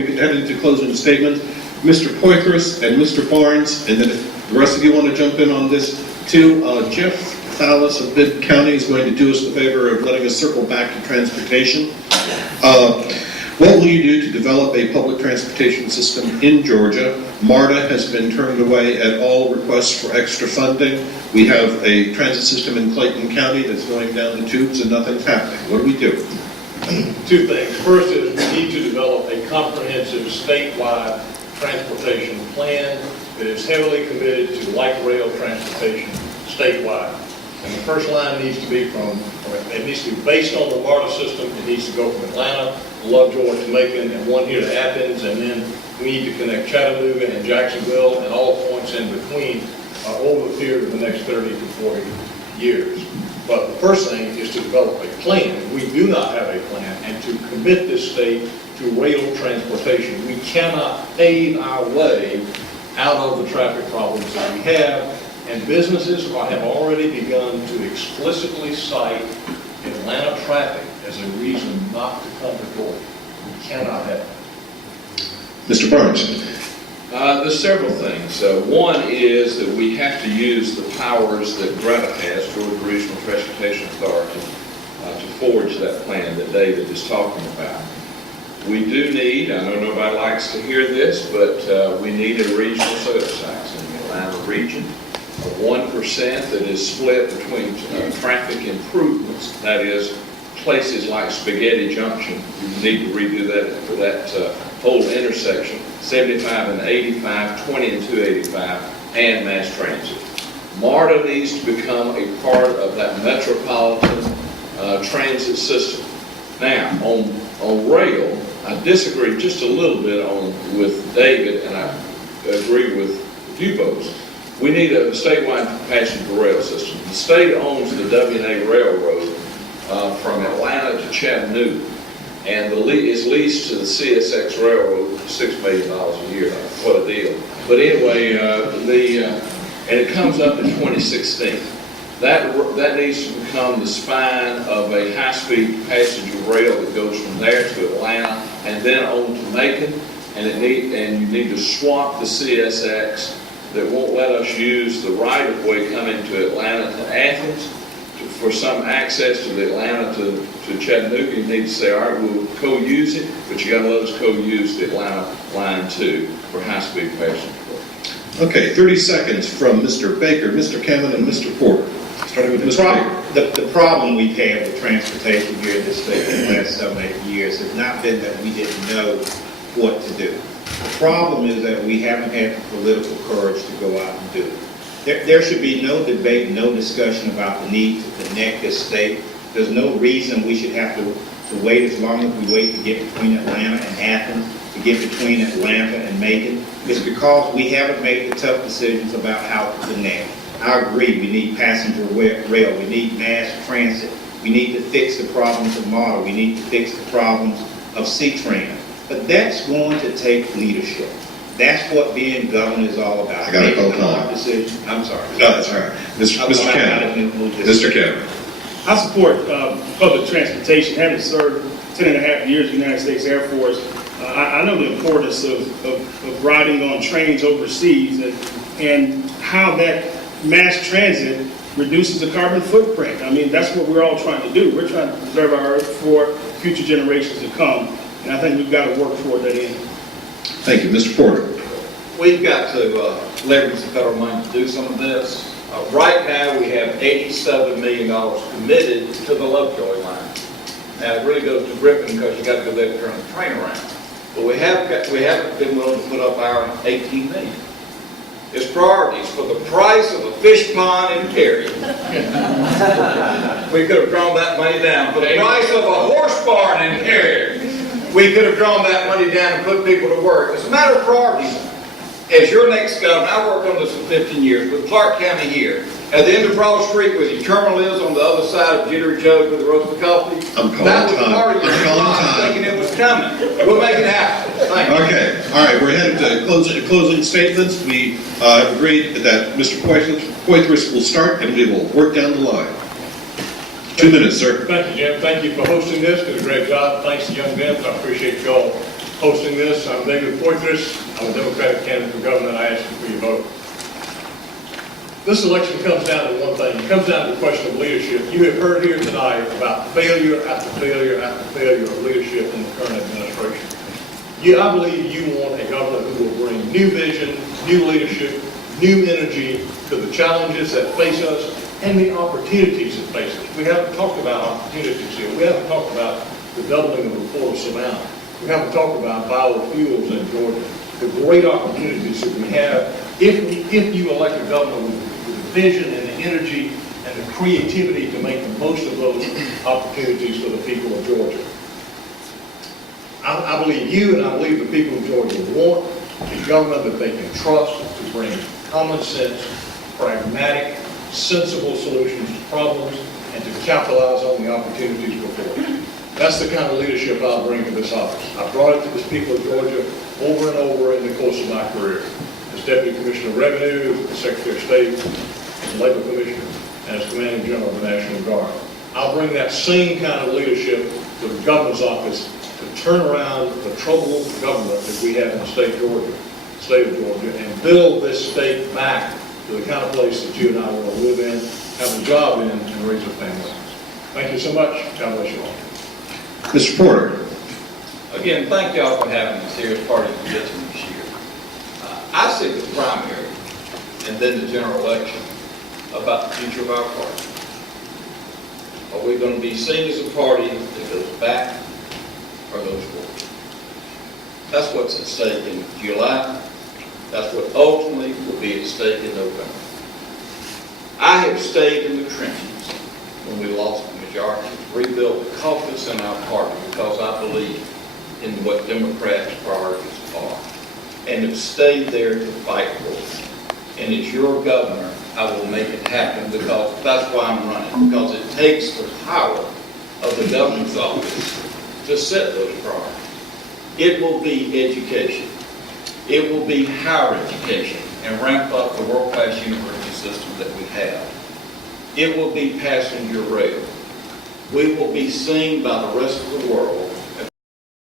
We can head into closing statements. Mr. Poitras and Mr. Barnes, and then if the rest of you want to jump in on this too, Jeff Fallis of Bibb County is going to do us the favor of letting us circle back to transportation. What will you do to develop a public transportation system in Georgia? MARTA has been turned away at all requests for extra funding. We have a transit system in Clayton County that's going down the tubes and nothing's happening. What do we do? Two things. First is we need to develop a comprehensive statewide transportation plan that is heavily committed to light rail transportation statewide. And the first line needs to be it needs to be based on the MARTA system. It needs to go from Atlanta, Lovejoy to Macon, and one here to Athens, and then we need to connect Chattanooga and Jacksonville and all points in between over the period of the next 30 to 40 years. But the first thing is to develop a plan. We do not have a plan, and to commit this state to rail transportation. We cannot pave our way out of the traffic problems that we have, and businesses have already begun to explicitly cite Atlanta traffic as a reason not to come to Georgia. We cannot have it. Mr. Barnes. There's several things. One is that we have to use the powers that Greta has, Georgia Regional Transportation Authority, to forge that plan that David is talking about. We do need, I know nobody likes to hear this, but we need a regional sales tax in the Atlanta region of 1% that is split between traffic improvements, that is, places like Spaghetti Junction. You need to redo that for that whole intersection, 75 and 85, 20 and 285, and mass transit. MARTA needs to become a part of that metropolitan transit system. Now, on rail, I disagree just a little bit with David, and I agree with you folks. We need a statewide passenger rail system. The state owns the W&A Railroad from Atlanta to Chattanooga, and is leased to the CSX Railroad for $6 million a year. What a deal. But anyway, and it comes up in 2016. That needs to become the spine of a high-speed passenger rail that goes from there to Atlanta and then on to Macon, and you need to swap the CSX that won't let us use the right-of-way coming to Atlanta to Athens. For some access to the Atlanta to Chattanooga, you need to say, all right, we'll co-use it, but you got to let us co-use the Atlanta line 2 for high-speed passenger rail. Okay, 30 seconds from Mr. Baker, Mr. Cameron, and Mr. Porter. Starting with Mr. Baker. The problem we've had with transportation here in this state in the last 7-8 years has not been that we didn't know what to do. The problem is that we haven't had the political courage to go out and do it. There should be no debate, no discussion about the need to connect this state. There's no reason we should have to wait as long as we wait to get between Atlanta and Athens, to get between Atlanta and Macon. It's because we haven't made the tough decisions about how to connect. I agree, we need passenger rail, we need mass transit, we need to fix the problems of MARTA, we need to fix the problems of C-Tran. But that's going to take leadership. That's what being governed is all about. I got to call time. I'm sorry. No, that's all right. Mr. Cameron. Mr. Cameron. I support public transportation. Having served 10.5 years in the United States Air Force, I know the importance of riding on trains overseas and how that mass transit reduces the carbon footprint. I mean, that's what we're all trying to do. We're trying to preserve our Earth for future generations to come, and I think we've got to work toward that end. Thank you. Mr. Porter. We've got to leverage the federal money to do some of this. Right now, we have $87 million committed to the Lovejoy line. Now, it really goes to Griffin because you got to go there to turn the train around. But we haven't been willing to put up our $18 million. It's priorities. For the price of a fish pond in Cary, we could have drawn that money down. For the price of a horse barn in Cary, we could have drawn that money down and put people to work. It's a matter of priorities. As your next governor, I worked on this for 15 years with Clark County here. At the end of Broad Street where the terminal is on the other side of Jittery Joe's with the roasted coffee. That was part of your thinking it was coming. We'll make it happen. Thank you. Okay. All right. We're headed to closing statements. We have agreed that Mr. Poitras will start and we will work down the line. 2 minutes, sir. Thank you, Jim. Thank you for hosting this. Did a great job. Thanks to young men. I appreciate y'all hosting this. I'm David Poitras. I'm a Democratic candidate for governor, and I ask you for your vote. This election comes down to one thing. It comes down to the question of leadership. You have heard here tonight about failure after failure after failure of leadership in the current administration. I believe you want a governor who will bring new vision, new leadership, new energy to the challenges that face us and the opportunities that face us. We haven't talked about opportunities here. We haven't talked about the doubling of the Port of Savannah. We haven't talked about biofuels in Georgia. The great opportunities that we have if you elect a governor with the vision and the energy and the creativity to make the most of those opportunities for the people of Georgia. I believe you and I believe the people of Georgia want a government that they can trust to bring common sense, pragmatic, sensible solutions to problems and to capitalize on the opportunities before us. That's the kind of leadership I'll bring to this office. I brought it to the people of Georgia over and over in the course of my career. As Deputy Commissioner of Revenue, as Secretary of State, as Labor Commissioner, and as Commanding General of the National Guard. I'll bring that same kind of leadership to the governor's office to turn around the troubled government that we have in the state of Georgia, and build this state back to the kind of place that you and I want to live in, have a job in, and raise a family. Thank you so much. God bless you all. Mr. Porter. Again, thank y'all for having us here as part of the convention this year. I see the primary and then the general election about the future of our party. Are we going to be seen as a party that goes back or goes forward? That's what's at stake in July. That's what ultimately will be at stake in November. I have stayed in the trenches when we lost the majority, rebuilt the caucus in our party because I believe in what Democrats' priorities are, and have stayed there to fight for it. And as your governor, I will make it happen because that's why I'm running, because it takes the power of the governor's office to set those priorities. It will be education. It will be higher education and ramp up the world-class university system that we have. It will be passenger rail. We will be seen by the rest of the world